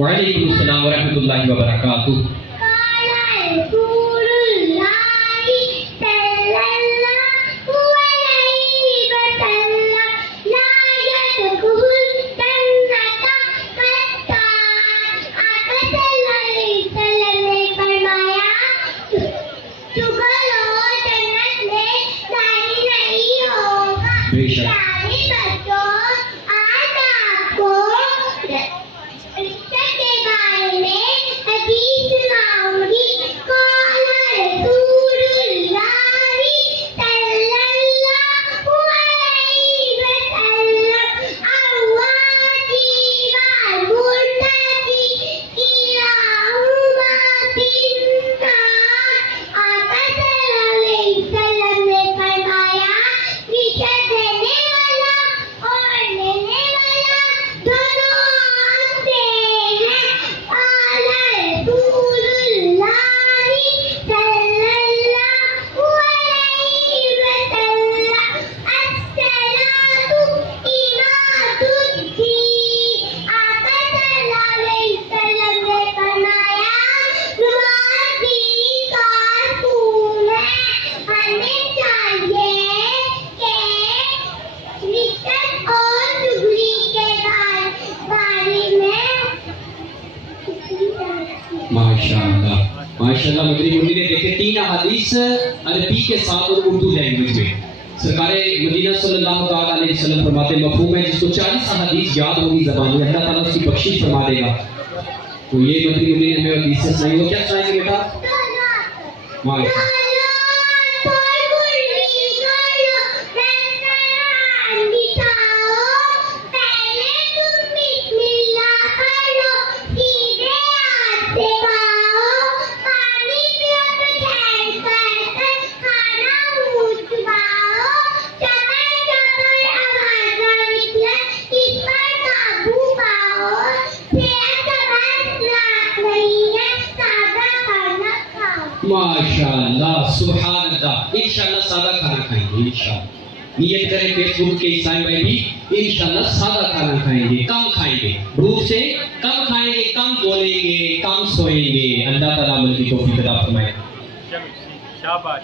وعلیکم السلام ورحمۃ اللہ وبرکاتہ. بے شک ماشاءاللہ ماشاءاللہ. مدنی منی نے دیکھے 3 احادیث عربی کے ساتھ اور اردو لینگویج میں. سرکار مدینہ صلی اللہ تعالیٰ علیہ وسلم فرماتے مفہوم ہے جس کو 40 احادیث یاد ہوگی زبان میں اللہ تعالیٰ اس کی بخشش فرما دے گا. تو یہ مدنی منی نے ہمیں حدیث سے سنائی. وہ کیا سنائیں گے بیٹا؟ ماشاءاللہ. ماشاءاللہ سبحان اللہ. انشاءاللہ سادہ کھانا کھائیں گے انشاءاللہ. نیت کریں فیس بک کے عیسائی بھائی بھی انشاءاللہ سادہ کھانا کھائیں گے, کم کھائیں گے, بھوک سے کم کھائیں گے, کم بولیں گے, کم سوئیں گے. اللہ تعالیٰ عمل کی توفیق عطا فرمائے. شاباش.